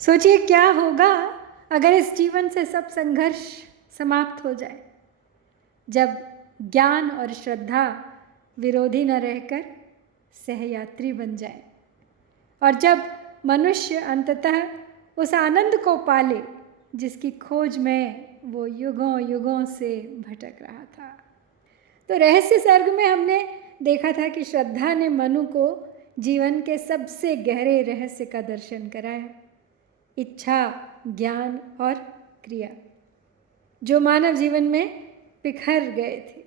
सोचिए क्या होगा अगर इस जीवन से सब संघर्ष समाप्त हो जाए, जब ज्ञान और श्रद्धा विरोधी न रहकर सहयात्री बन जाए और जब मनुष्य अंततः उस आनंद को पाले जिसकी खोज में वो युगों युगों से भटक रहा था। तो रहस्य सर्ग में हमने देखा था कि श्रद्धा ने मनु को जीवन के सबसे गहरे रहस्य का दर्शन कराया, इच्छा, ज्ञान और क्रिया, जो मानव जीवन में बिखर गए थे।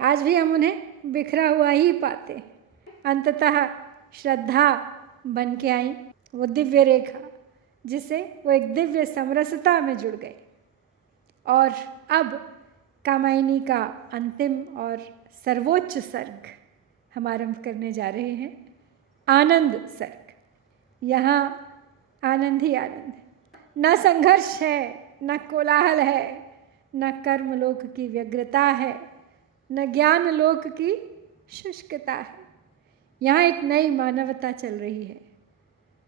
आज भी हम उन्हें बिखरा हुआ ही पाते हैं। अंततः श्रद्धा बन के आई वो दिव्य रेखा, जिससे वो एक दिव्य समरसता में जुड़ गए। और अब कामायनी का अंतिम और सर्वोच्च सर्ग हम आरंभ करने जा रहे हैं, आनंद सर्ग। यहाँ आनंद ही आनंद है, न संघर्ष है, न कोलाहल है, न कर्मलोक की व्यग्रता है, न ज्ञान लोक की शुष्कता है। यहाँ एक नई मानवता चल रही है,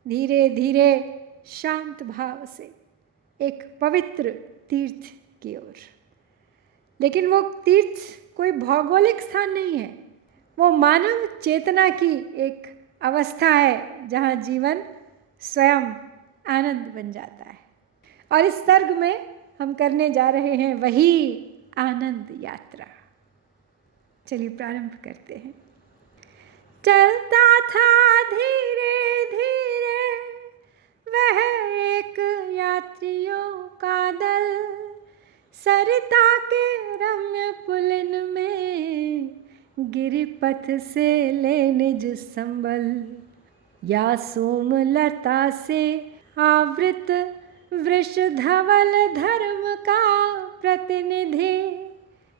धीरे धीरे शांत भाव से एक पवित्र तीर्थ की ओर। लेकिन वो तीर्थ कोई भौगोलिक स्थान नहीं है, वो मानव चेतना की एक अवस्था है जहाँ जीवन स्वयं आनंद बन जाता है। और इस सर्ग में हम करने जा रहे हैं वही आनंद यात्रा। चलिए प्रारंभ करते हैं। चलता था धीरे धीरे वह एक यात्रियों का दल, सरिता के रम्य पुलिन में गिरिपथ से ले निज संबल, या सोमलता से आवृत वृष धवल धर्म का प्रतिनिधि,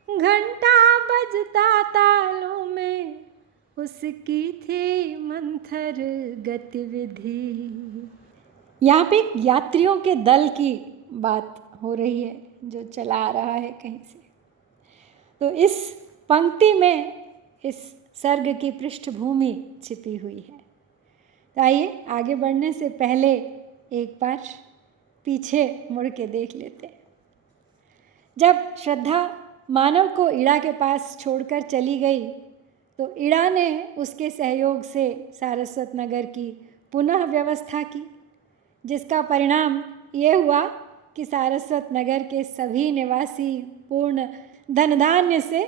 घंटा बजता तालों में उसकी थी मंथर गतिविधि। यहाँ पे यात्रियों के दल की बात हो रही है जो चला आ रहा है कहीं से। तो इस पंक्ति में इस सर्ग की पृष्ठभूमि छिपी हुई है। तो आइए आगे बढ़ने से पहले एक बार पीछे मुड़ के देख लेते हैं। जब श्रद्धा मानव को इड़ा के पास छोड़कर चली गई तो इड़ा ने उसके सहयोग से सारस्वत नगर की पुनः व्यवस्था की, जिसका परिणाम ये हुआ कि सारस्वत नगर के सभी निवासी पूर्ण धन धान्य से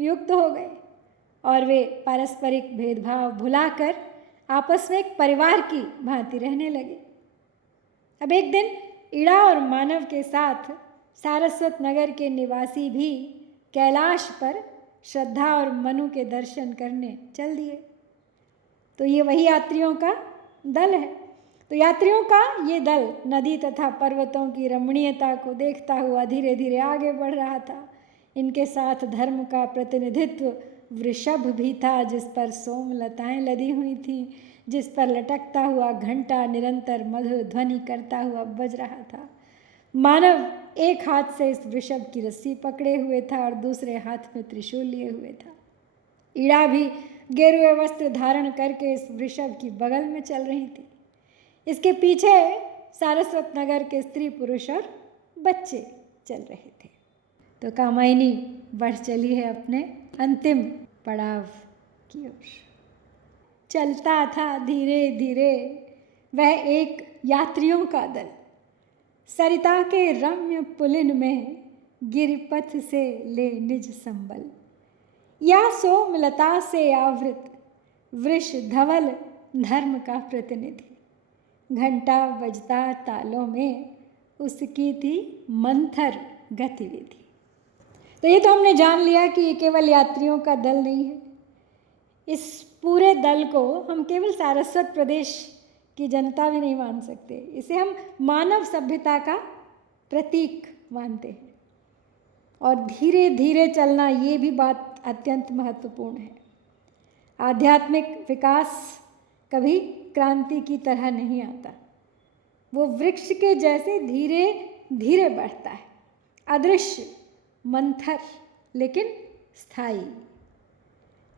युक्त हो गए और वे पारस्परिक भेदभाव भुलाकर आपस में एक परिवार की भांति रहने लगे। अब एक दिन इड़ा और मानव के साथ सारस्वत नगर के निवासी भी कैलाश पर श्रद्धा और मनु के दर्शन करने चल दिए। तो ये वही यात्रियों का दल है। तो यात्रियों का ये दल नदी तथा पर्वतों की रमणीयता को देखता हुआ धीरे धीरे आगे बढ़ रहा था। इनके साथ धर्म का प्रतिनिधित्व वृषभ भी था, जिस पर सोमलताएं लदी हुई थीं, जिस पर लटकता हुआ घंटा निरंतर मधुर ध्वनि करता हुआ बज रहा था। मानव एक हाथ से इस वृषभ की रस्सी पकड़े हुए था और दूसरे हाथ में त्रिशूल लिए हुए था। इड़ा भी गेरुए वस्त्र धारण करके इस वृषभ की बगल में चल रही थी। इसके पीछे सारस्वत नगर के स्त्री पुरुष और बच्चे चल रहे थे। तो कामायनी बढ़ चली है अपने अंतिम पड़ाव की ओर। चलता था धीरे धीरे वह एक यात्रियों का दल, सरिता के रम्य पुलिन में गिरिपथ से ले निज संबल, या सोमलता से आवृत वृष धवल धर्म का प्रतिनिधि, घंटा बजता तालों में उसकी थी मंथर गतिविधि। तो ये तो हमने जान लिया कि ये केवल यात्रियों का दल नहीं है। इस पूरे दल को हम केवल सारस्वत प्रदेश की जनता भी नहीं मान सकते, इसे हम मानव सभ्यता का प्रतीक मानते हैं। और धीरे धीरे चलना ये भी बात अत्यंत महत्वपूर्ण है। आध्यात्मिक विकास कभी क्रांति की तरह नहीं आता, वो वृक्ष के जैसे धीरे धीरे बढ़ता है, अदृश्य, मंथर लेकिन स्थायी।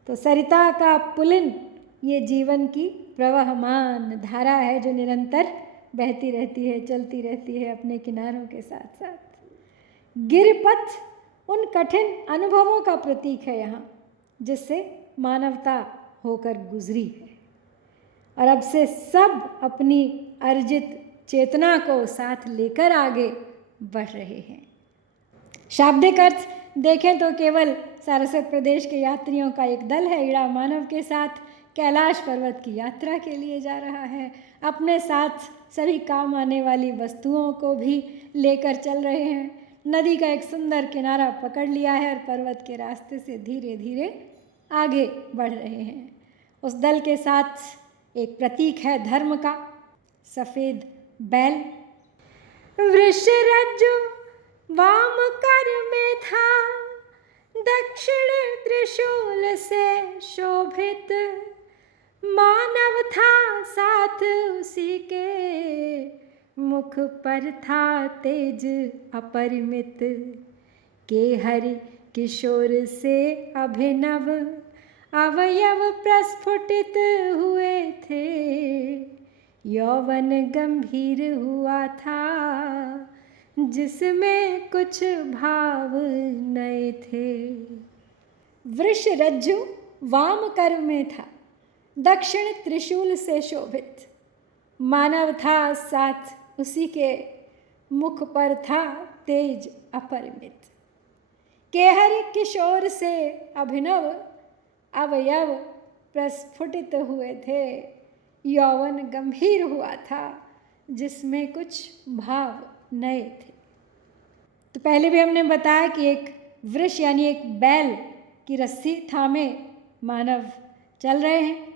तो सरिता का पुलिन ये जीवन की प्रवहमान धारा है जो निरंतर बहती रहती है, चलती रहती है अपने किनारों के साथ साथ। गिरपथ उन कठिन अनुभवों का प्रतीक है यहाँ, जिससे मानवता होकर गुजरी है, और अब से सब अपनी अर्जित चेतना को साथ लेकर आगे बढ़ रहे हैं। शाब्दिक अर्थ देखें तो केवल सारस्वत प्रदेश के यात्रियों का एक दल है इड़ा मानव के साथ कैलाश पर्वत की यात्रा के लिए जा रहा है। अपने साथ सभी काम आने वाली वस्तुओं को भी लेकर चल रहे हैं। नदी का एक सुंदर किनारा पकड़ लिया है और पर्वत के रास्ते से धीरे धीरे आगे बढ़ रहे हैं। उस दल के साथ एक प्रतीक है धर्म का, सफ़ेद बैल। वृषरज्जु वाम कर में था, दक्षिण त्रिशूल से शोभित, मानव था साथ उसी के, मुख पर था तेज अपरिमित। के हरि किशोर से अभिनव अवयव प्रस्फुटित हुए थे, यौवन गंभीर हुआ था, जिसमें कुछ भाव नए थे। वृषरज्जु वाम कर में था, दक्षिण त्रिशूल से शोभित, मानव था साथ उसी के, मुख पर था तेज अपरिमित। केहरि किशोर से अभिनव अवयव प्रस्फुटित हुए थे, यौवन गंभीर हुआ था, जिसमें कुछ भाव नए थे। तो पहले भी हमने बताया कि एक वृष यानी एक बैल की रस्सी थामे मानव चल रहे हैं।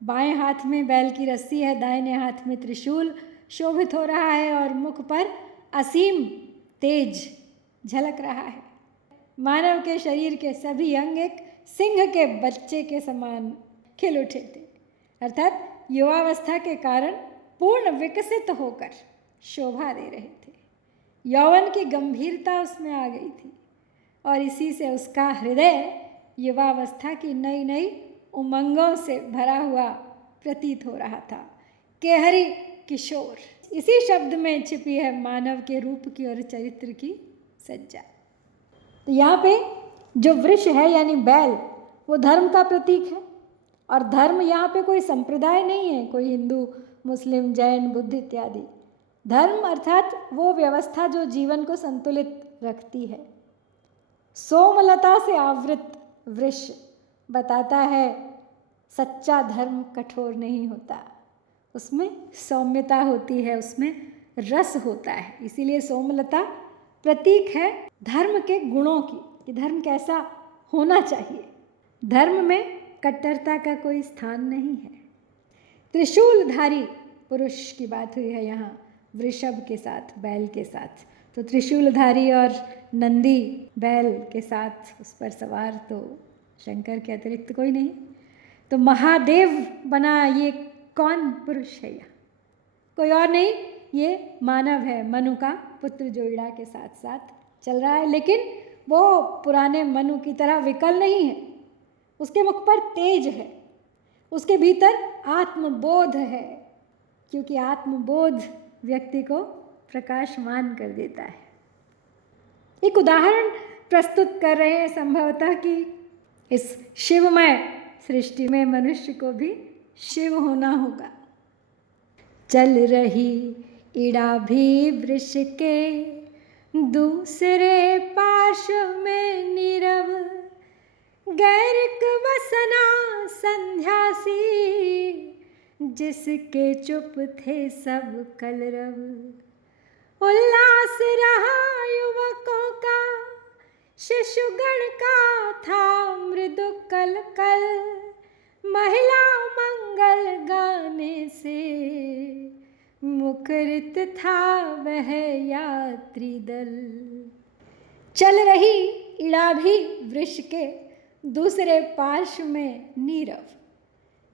बाएं हाथ में बैल की रस्सी है, दाहिने हाथ में त्रिशूल शोभित हो रहा है और मुख पर असीम तेज झलक रहा है। मानव के शरीर के सभी अंग एक सिंह के बच्चे के समान खिल उठे थे, अर्थात युवावस्था के कारण पूर्ण विकसित होकर शोभा दे रहे थे। यौवन की गंभीरता उसमें आ गई थी और इसी से उसका हृदय युवावस्था की नई नई उमंगों से भरा हुआ प्रतीत हो रहा था। केहरि किशोर, इसी शब्द में छिपी है मानव के रूप की और चरित्र की सज्जा। तो यहाँ पे जो वृष है यानी बैल, वो धर्म का प्रतीक है। और धर्म यहाँ पे कोई संप्रदाय नहीं है, कोई हिंदू मुस्लिम जैन बुद्ध इत्यादि। धर्म अर्थात वो व्यवस्था जो जीवन को संतुलित रखती है। सोमलता से आवृत वृक्ष बताता है सच्चा धर्म कठोर नहीं होता, उसमें सौम्यता होती है, उसमें रस होता है। इसीलिए सोमलता प्रतीक है धर्म के गुणों की, कि धर्म कैसा होना चाहिए। धर्म में कट्टरता का कोई स्थान नहीं है। त्रिशूलधारी पुरुष की बात हुई है यहाँ वृषभ के साथ, बैल के साथ। तो त्रिशूलधारी और नंदी बैल के साथ उस पर सवार तो शंकर के अतिरिक्त कोई नहीं। तो महादेव बना ये कौन पुरुष है? यहाँ कोई और नहीं, ये मानव है, मनु का पुत्र जो इड़ा के साथ साथ चल रहा है। लेकिन वो पुराने मनु की तरह विकल नहीं है, उसके मुख पर तेज है, उसके भीतर आत्मबोध है, क्योंकि आत्मबोध व्यक्ति को प्रकाशमान कर देता है। एक उदाहरण प्रस्तुत कर रहे हैं संभवतः कि इस शिवमय सृष्टि में मनुष्य को भी शिव होना होगा। चल रही इड़ा भी वृष के दूसरे पार्श्व में नीरव, गैरिक वसना संध्यासी, जिसके चुप थे सब कलरव। उल्लास रहा युवकों का, शिशुगण का था मृदु कल कल, महिला मंगल गाने से मुखरित था वह यात्री दल। चल रही इड़ा भी वृक्ष के दूसरे पार्श्व में नीरव,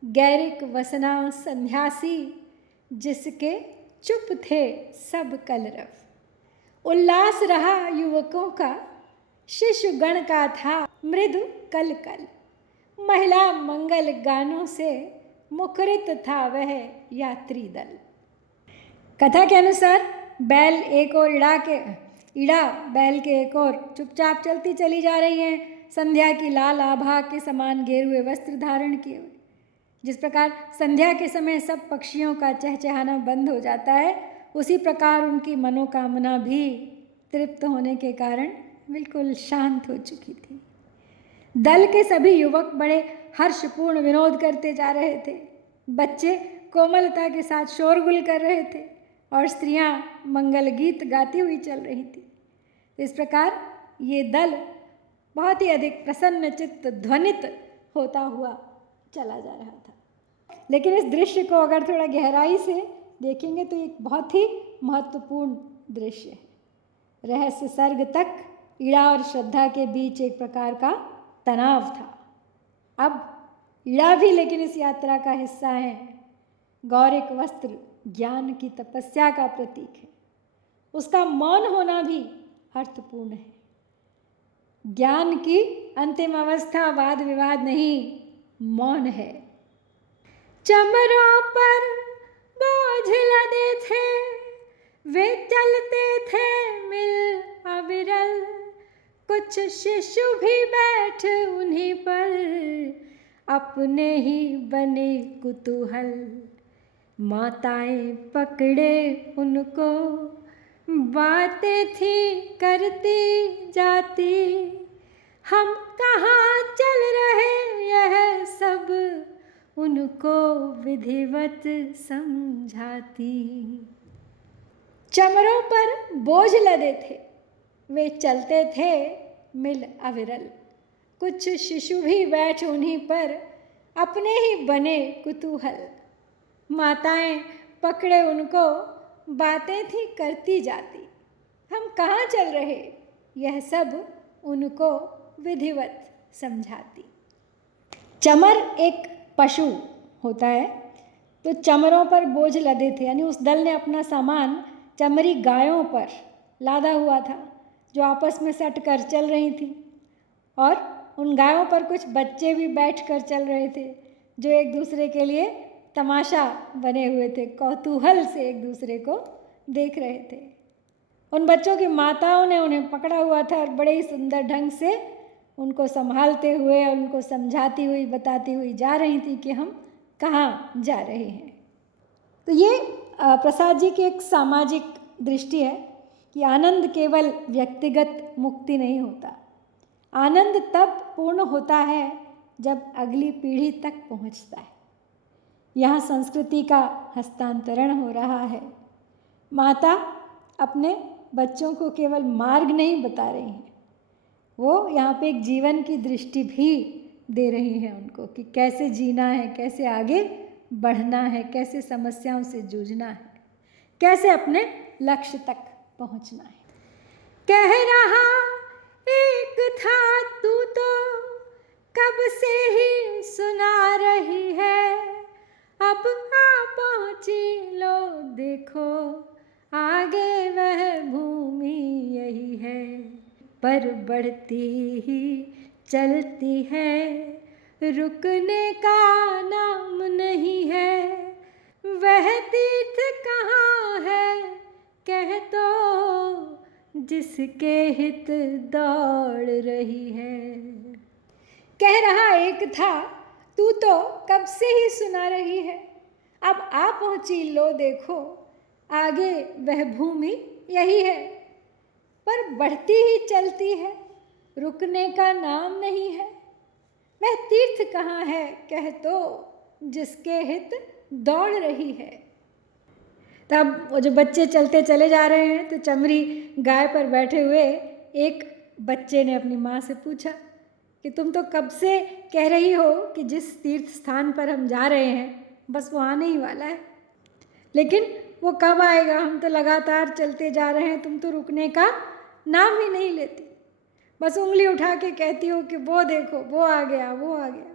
गैरिक वसना संध्यासी, जिसके चुप थे सब कलरव। उल्लास रहा युवकों का, शिशुगण का था मृदु कल कल, महिला मंगल गानों से मुखरित था वह यात्री दल। कथा के अनुसार बैल एक और ईड़ा बैल के एक और चुपचाप चलती चली जा रही है, संध्या की लाल आभा के समान गेरुए वस्त्र धारण किए हुए। जिस प्रकार संध्या के समय सब पक्षियों का चहचहाना बंद हो जाता है, उसी प्रकार उनकी मनोकामना भी तृप्त होने के कारण बिल्कुल शांत हो चुकी थी। दल के सभी युवक बड़े हर्षपूर्ण विनोद करते जा रहे थे। बच्चे कोमलता के साथ शोरगुल कर रहे थे और स्त्रियां मंगल गीत गाती हुई चल रही थी। इस प्रकार ये दल बहुत ही अधिक प्रसन्न चित्त ध्वनित होता हुआ चला जा रहा था। लेकिन इस दृश्य को अगर थोड़ा गहराई से देखेंगे तो एक बहुत ही महत्वपूर्ण दृश्य है। रहस्य सर्ग तक ईड़ा और श्रद्धा के बीच एक प्रकार का तनाव था। अब ईड़ा भी लेकिन इस यात्रा का हिस्सा है। गौरिक वस्त्र ज्ञान की तपस्या का प्रतीक है। उसका मौन होना भी अर्थपूर्ण है। ज्ञान की अंतिम अवस्था वाद विवाद नहीं, मौन है। चमरों पर बोझ लदे थे, वे चलते थे मिल अविरल, कुछ शिशु भी बैठ उन्हीं पर, अपने ही बने कुतूहल। माताएं पकड़े उनको, बातें थी करती जाती, हम कहाँ चल रहे यह सब उनको विधिवत समझाती। चमरों पर बोझ लदे थे, वे चलते थे मिल अविरल, कुछ शिशु भी बैठ उन्हीं पर, अपने ही बने कुतूहल। माताएं पकड़े उनको, बातें थी करती जाती, हम कहाँ चल रहे यह सब उनको विधिवत समझाती। चमर एक पशु होता है, तो चमरों पर बोझ लदे थे, यानी उस दल ने अपना सामान चमरी गायों पर लादा हुआ था जो आपस में सट कर चल रही थी, और उन गायों पर कुछ बच्चे भी बैठ कर चल रहे थे जो एक दूसरे के लिए तमाशा बने हुए थे, कौतूहल से एक दूसरे को देख रहे थे। उन बच्चों की माताओं ने उन्हें पकड़ा हुआ था और बड़े ही सुंदर ढंग से उनको संभालते हुए, उनको समझाती हुई, बताती हुई जा रही थी कि हम कहाँ जा रहे हैं। तो ये प्रसाद जी की एक सामाजिक दृष्टि है कि आनंद केवल व्यक्तिगत मुक्ति नहीं होता। आनंद तब पूर्ण होता है जब अगली पीढ़ी तक पहुंचता है। यहाँ संस्कृति का हस्तांतरण हो रहा है। माता अपने बच्चों को केवल मार्ग नहीं बता रही हैं, वो यहाँ पे एक जीवन की दृष्टि भी दे रही हैं उनको कि कैसे जीना है, कैसे आगे बढ़ना है, कैसे समस्याओं से जूझना है, कैसे अपने लक्ष्य तक पहुँचना है। कह रहा एक था तू तो कब से ही सुना रही है, अब आ पहुँची लो देखो आगे वह भूमि यही है, पर बढ़ती ही चलती है, रुकने का नाम नहीं है, वह तीर्थ कहाँ है कह तो जिसके हित दौड़ रही है। कह रहा एक था तू तो कब से ही सुना रही है, अब आ पहुँची लो देखो आगे वह भूमि यही है, पर बढ़ती ही चलती है, रुकने का नाम नहीं है, वह तीर्थ कहाँ है कह तो जिसके हित दौड़ रही है। तब वो जो बच्चे चलते चले जा रहे हैं, तो चमरी गाय पर बैठे हुए एक बच्चे ने अपनी माँ से पूछा कि तुम तो कब से कह रही हो कि जिस तीर्थ स्थान पर हम जा रहे हैं बस वो आने ही वाला है, लेकिन वो कब आएगा, हम तो लगातार चलते जा रहे हैं, तुम तो रुकने का नाम ही नहीं लेती, बस उंगली उठा के कहती हो कि वो देखो वो आ गया वो आ गया।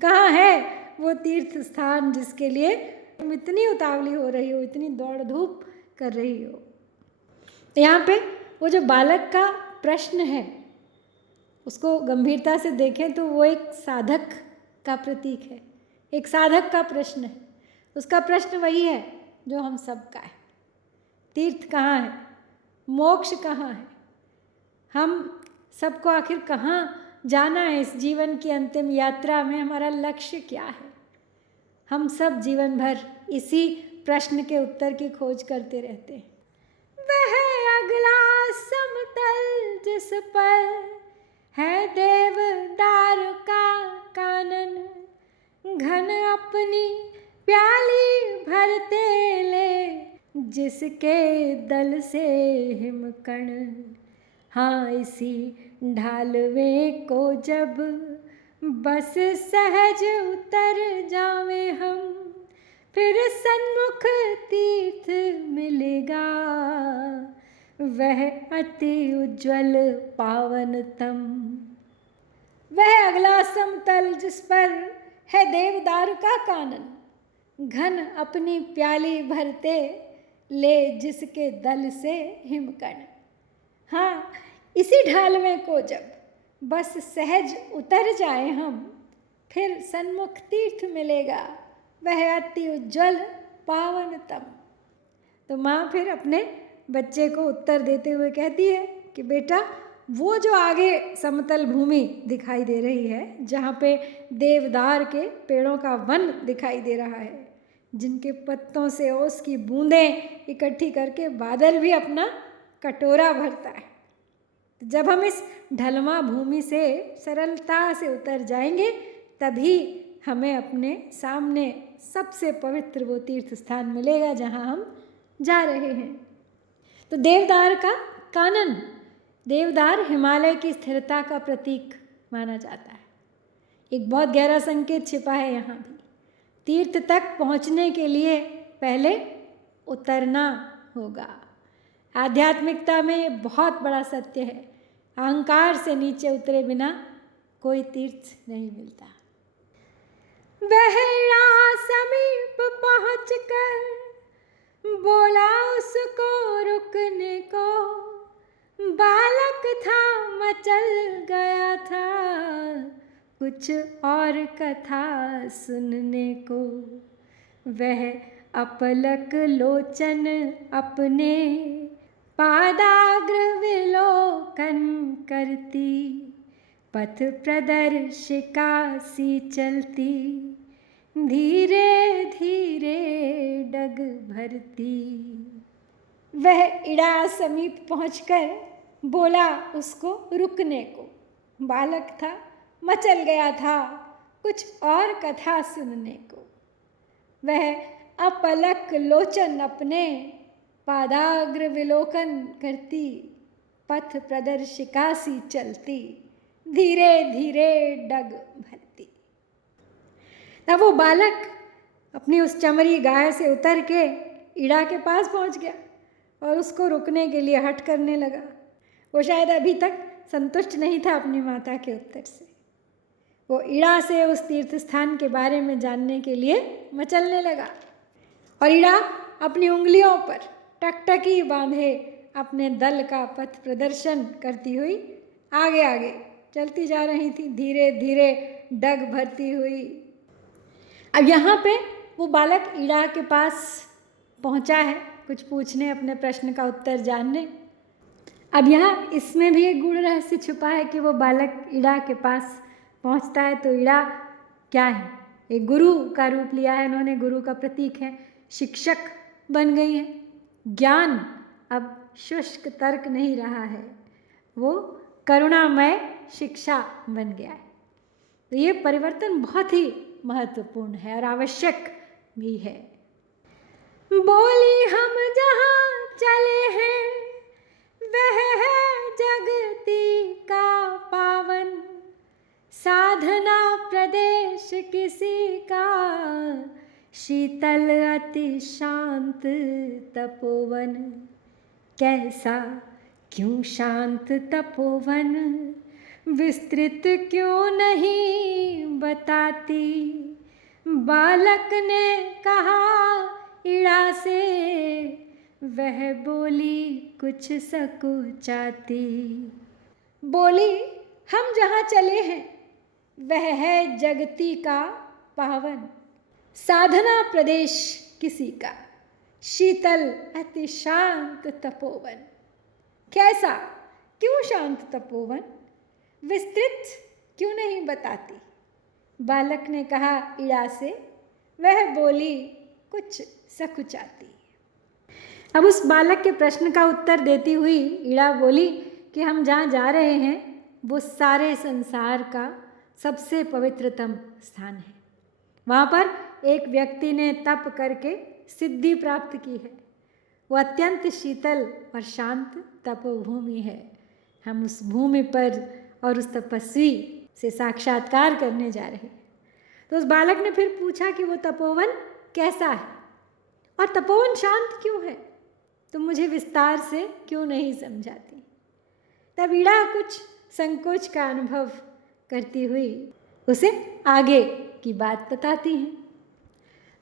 कहाँ है वो तीर्थ स्थान जिसके लिए तुम इतनी उतावली हो रही हो, इतनी दौड़ धूप कर रही हो। तो यहाँ पे वो जो बालक का प्रश्न है उसको गंभीरता से देखें तो वो एक साधक का प्रतीक है, एक साधक का प्रश्न है। उसका प्रश्न वही है जो हम सब का है, तीर्थ कहाँ है, मोक्ष कहाँ है, हम सबको आखिर कहाँ जाना है इस जीवन की अंतिम यात्रा में, हमारा लक्ष्य क्या है। हम सब जीवन भर इसी प्रश्न के उत्तर की खोज करते रहते हैं। वह अगला समतल जिस पर है देवदार का कानन, घन अपनी प्याली भरते ले जिसके दल से हिमकण। हाँ इसी ढालवे को जब बस सहज उतर जावे हम, फिर सन्मुख तीर्थ मिलेगा वह अति उज्ज्वल पावनतम। वह अगला समतल जिस पर है देवदार का कानन, घन अपनी प्याली भरते ले जिसके दल से हिमकण। हाँ इसी ढालवे को जब बस सहज उतर जाए हम, फिर सन्मुख तीर्थ मिलेगा वह अति उज्ज्वल पावनतम। तो माँ फिर अपने बच्चे को उत्तर देते हुए कहती है कि बेटा वो जो आगे समतल भूमि दिखाई दे रही है, जहाँ पे देवदार के पेड़ों का वन दिखाई दे रहा है, जिनके पत्तों से ओस की बूंदें इकट्ठी करके बादल भी अपना कटोरा भरता है। जब हम इस ढलमा भूमि से सरलता से उतर जाएंगे, तभी हमें अपने सामने सबसे पवित्र वो तीर्थ स्थान मिलेगा जहाँ हम जा रहे हैं। तो देवदार का कानन, देवदार हिमालय की स्थिरता का प्रतीक माना जाता है। एक बहुत गहरा संकेत छिपा है यहाँ भी। तीर्थ तक पहुँचने के लिए पहले उतरना होगा। आध्यात्मिकता में ये बहुत बड़ा सत्य है। अहंकार से नीचे उतरे बिना कोई तीर्थ नहीं मिलता। वह समीप पहुँच कर बोला उसको रुकने को, बालक था मचल गया था कुछ और कथा सुनने को। वह अपलक लोचन अपने पादाग्र विलोकन करती, पथ प्रदर्शिका सी चलती, धीरे धीरे डग भरती। वह इड़ा समीप पहुंचकर बोला उसको रुकने को, बालक था मचल गया था कुछ और कथा सुनने को। वह अपलक लोचन अपने पादाग्र विलोकन करती, पथ प्रदर्शिका सी चलती, धीरे धीरे डग भरती। तब वो बालक अपनी उस चमरी गाय से उतर के इड़ा के पास पहुंच गया और उसको रुकने के लिए हठ करने लगा। वो शायद अभी तक संतुष्ट नहीं था अपनी माता के उत्तर से। वो इड़ा से उस तीर्थ स्थान के बारे में जानने के लिए मचलने लगा और इड़ा अपनी उंगलियों पर टकटकी बांधे अपने दल का पथ प्रदर्शन करती हुई आगे आगे चलती जा रही थी, धीरे धीरे डग भरती हुई। अब यहाँ पे वो बालक इड़ा के पास पहुँचा है कुछ पूछने, अपने प्रश्न का उत्तर जानने। अब यहाँ इसमें भी एक गूढ़ रहस्य छुपा है कि वो बालक इड़ा के पास पहुँचता है तो इड़ा क्या है, एक गुरु का रूप लिया है इन्होंने, गुरु का प्रतीक है, शिक्षक बन गई है। ज्ञान अब शुष्क तर्क नहीं रहा है, वो करुणामय शिक्षा बन गया है। तो ये परिवर्तन बहुत ही महत्वपूर्ण है और आवश्यक भी है। बोली हम जहाँ चले हैं वह है जगती का पावन, साधना प्रदेश किसी का शीतल अति शांत तपोवन। कैसा क्यों शांत तपोवन, विस्तृत क्यों नहीं बताती। बालक ने कहा इड़ा से, वह बोली कुछ सकुचाती। बोली हम जहाँ चले हैं वह है जगती का पावन, साधना प्रदेश किसी का शीतल अति शांत तपोवन। कैसा, क्यों शांत तपोवन, विस्तृत क्यों नहीं बताती? बालक ने कहा इड़ा से, वह बोली कुछ सकुचाती। अब उस बालक के प्रश्न का उत्तर देती हुई इड़ा बोली कि हम जहाँ जा रहे हैं वो सारे संसार का सबसे पवित्रतम स्थान है। वहाँ पर एक व्यक्ति ने तप करके सिद्धि प्राप्त की है। वो अत्यंत शीतल और शांत तपोभूमि है। हम उस भूमि पर और उस तपस्वी से साक्षात्कार करने जा रहे हैं। तो उस बालक ने फिर पूछा कि वो तपोवन कैसा है और तपोवन शांत क्यों है, तुम मुझे विस्तार से क्यों नहीं समझाती? तब इड़ा कुछ संकोच का अनुभव करती हुई उसे आगे की बात बताती हैं।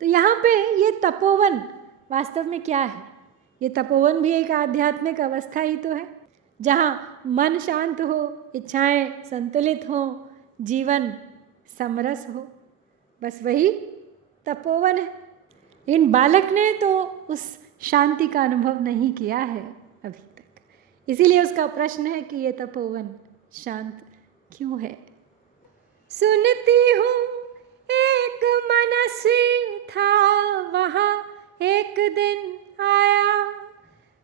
तो यहाँ पे ये तपोवन वास्तव में क्या है? ये तपोवन भी एक आध्यात्मिक अवस्था ही तो है, जहाँ मन शांत हो, इच्छाएं संतुलित हो, जीवन समरस हो, बस वही तपोवन है। इन बालक ने तो उस शांति का अनुभव नहीं किया है अभी तक, इसीलिए उसका प्रश्न है कि ये तपोवन शांत क्यों है। सुनती हूँ एक मनस्वी था वहाँ एक दिन आया,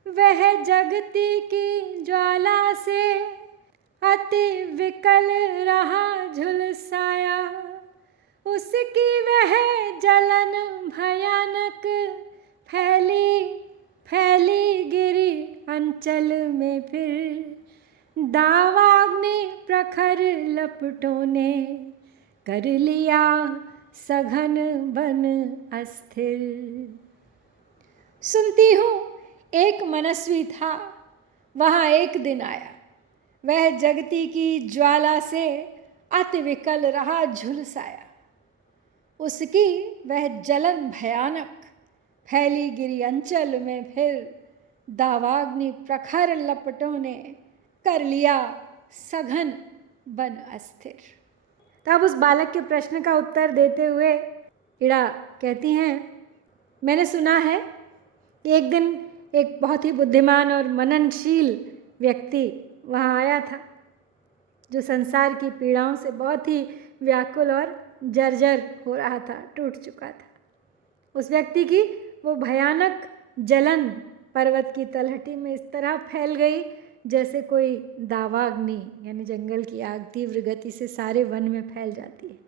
वह जगती की ज्वाला से अति विकल रहा झुलसाया। उसकी वह जलन भयानक फैली गिरी अंचल में, फिर दावाग्नि प्रखर लपटों ने कर लिया सघन बन अस्थिर। सुनती हूँ एक मनस्वी था वहाँ एक दिन आया, वह जगती की ज्वाला से अति विकल रहा झुलसाया। उसकी वह जलन भयानक फैली गिरी अंचल में, फिर दावाग्नि प्रखर लपटों ने कर लिया सघन बन अस्थिर। तब उस बालक के प्रश्न का उत्तर देते हुए इड़ा कहती हैं, मैंने सुना है कि एक दिन एक बहुत ही बुद्धिमान और मननशील व्यक्ति वहाँ आया था, जो संसार की पीड़ाओं से बहुत ही व्याकुल और जर्जर हो रहा था, टूट चुका था। उस व्यक्ति की वो भयानक जलन पर्वत की तलहटी में इस तरह फैल गई जैसे कोई दावाग्नि यानी जंगल की आग तीव्र गति से सारे वन में फैल जाती है।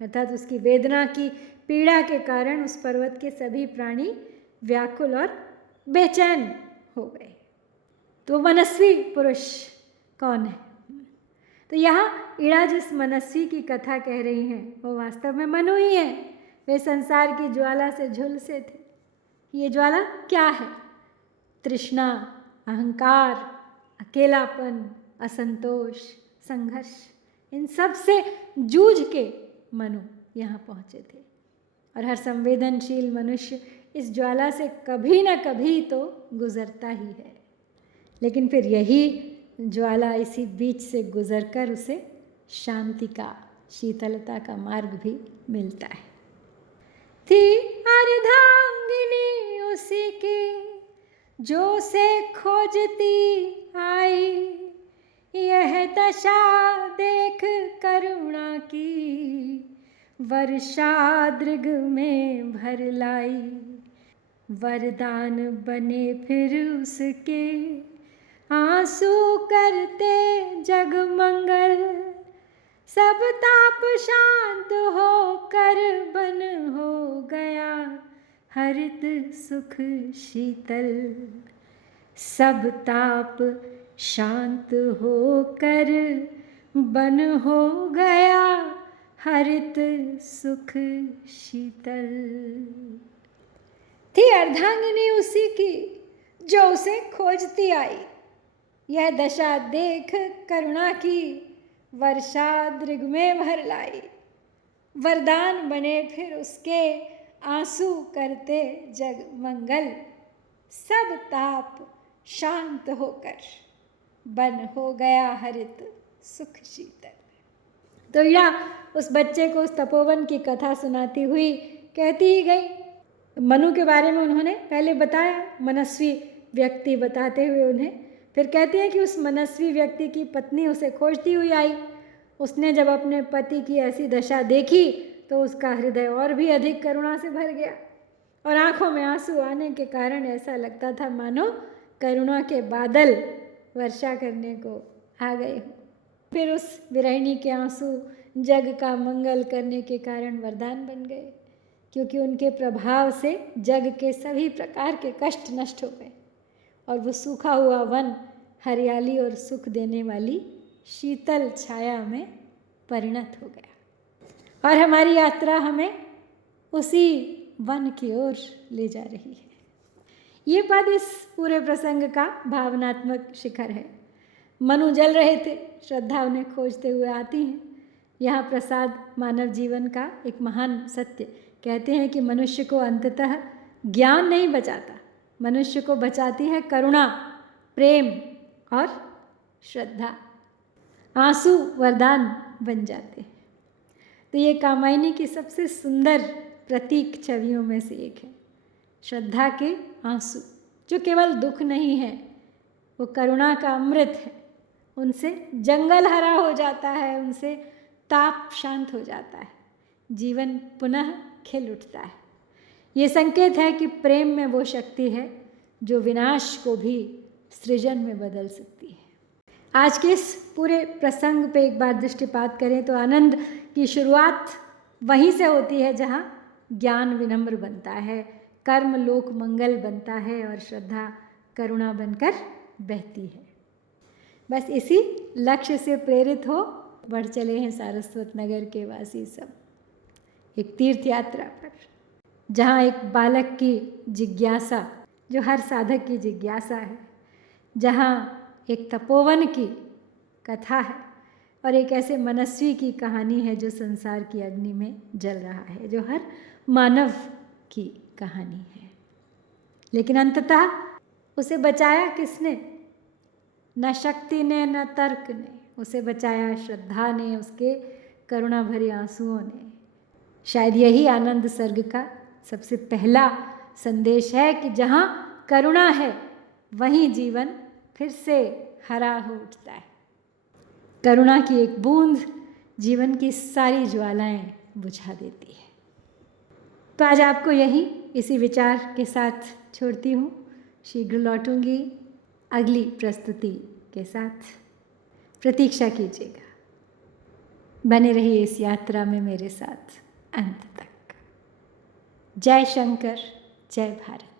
अर्थात उसकी वेदना की पीड़ा के कारण उस पर्वत के सभी प्राणी व्याकुल और बेचैन हो गए। तो मनस्वी पुरुष कौन है? तो यहाँ इड़ा जिस मनस्वी की कथा कह रही हैं वो वास्तव में मनु ही है। वे संसार की ज्वाला से झुलसे थे। ये ज्वाला क्या है? तृष्णा, अहंकार, अकेलापन, असंतोष, संघर्ष, इन सब से जूझ के मनु यहाँ पहुँचे थे। और हर संवेदनशील मनुष्य इस ज्वाला से कभी न कभी तो गुजरता ही है, लेकिन फिर यही ज्वाला इसी बीच से गुजरकर उसे शांति का, शीतलता का मार्ग भी मिलता है। थी अर्धांगिनी उसी की जो से खोजती आई, यह दशा देख करुणा की वर्षा दृग में भर लाई। वरदान बने फिर उसके आंसू करते जगमंगल, सब ताप शांत होकर बन हो गया हरित सुख शीतल। सब ताप शांत होकर बन हो गया हरित सुख शीतल। थी अर्धांगिनी उसी की जो उसे खोजती आई, यह दशा देख करुणा की वर्षा दृग में भर लाई। वरदान बने फिर उसके आंसू करते जग मंगल, सब ताप शांत होकर बन हो गया हरित सुख शीतल। तो इड़ा उस बच्चे को उस तपोवन की कथा सुनाती हुई कहती ही गई मनु के बारे में उन्होंने पहले बताया, मनस्वी व्यक्ति बताते हुए उन्हें फिर कहते हैं कि उस मनस्वी व्यक्ति की पत्नी उसे खोजती हुई आई। उसने जब अपने पति की ऐसी दशा देखी तो उसका हृदय और भी अधिक करुणा से भर गया और आंखों में आंसू आने के कारण ऐसा लगता था मानो करुणा के बादल वर्षा करने को आ गए हों। फिर उस विरहिणी के आंसू जग का मंगल करने के कारण वरदान बन गए, क्योंकि उनके प्रभाव से जग के सभी प्रकार के कष्ट नष्ट हो गए और वो सूखा हुआ वन हरियाली और सुख देने वाली शीतल छाया में परिणत हो गया। और हमारी यात्रा हमें उसी वन की ओर ले जा रही है। ये पद इस पूरे प्रसंग का भावनात्मक शिखर है। मनु जल रहे थे, श्रद्धा उन्हें खोजते हुए आती हैं। यहाँ प्रसाद मानव जीवन का एक महान सत्य। कहते हैं कि मनुष्य को अंततः ज्ञान नहीं बचाता, मनुष्य को बचाती है करुणा, प्रेम और श्रद्धा। आंसू वरदान बन जाते हैं। तो ये कामायनी की सबसे सुंदर प्रतीक छवियों में से एक है। श्रद्धा के आंसू जो केवल दुख नहीं है, वो करुणा का अमृत है। उनसे जंगल हरा हो जाता है, उनसे ताप शांत हो जाता है, जीवन पुनः खिल उठता है। ये संकेत है कि प्रेम में वो शक्ति है जो विनाश को भी सृजन में बदल सकती है। आज के इस पूरे प्रसंग पे एक बार दृष्टिपात करें तो आनंद की शुरुआत वहीं से होती है जहाँ ज्ञान विनम्र बनता है, कर्म लोक मंगल बनता है और श्रद्धा करुणा बनकर बहती है। बस इसी लक्ष्य से प्रेरित हो बढ़ चले हैं सारस्वत नगर के वासी सब एक तीर्थ यात्रा पर, जहाँ एक बालक की जिज्ञासा जो हर साधक की जिज्ञासा है, जहाँ एक तपोवन की कथा है और एक ऐसे मनस्वी की कहानी है जो संसार की अग्नि में जल रहा है, जो हर मानव की कहानी है। लेकिन अंततः उसे बचाया किसने? न शक्ति ने न तर्क ने, उसे बचाया श्रद्धा ने, उसके करुणा भरे आंसुओं ने। शायद यही आनंद सर्ग का सबसे पहला संदेश है कि जहाँ करुणा है वहीं जीवन फिर से हरा हो उठता है। करुणा की एक बूंद जीवन की सारी ज्वालाएं बुझा देती है। तो आज आपको यहीं इसी विचार के साथ छोड़ती हूँ। शीघ्र लौटूंगी अगली प्रस्तुति के साथ। प्रतीक्षा कीजिएगा, बने रहिए इस यात्रा में मेरे साथ अंत तक। जय शंकर, जय भारत।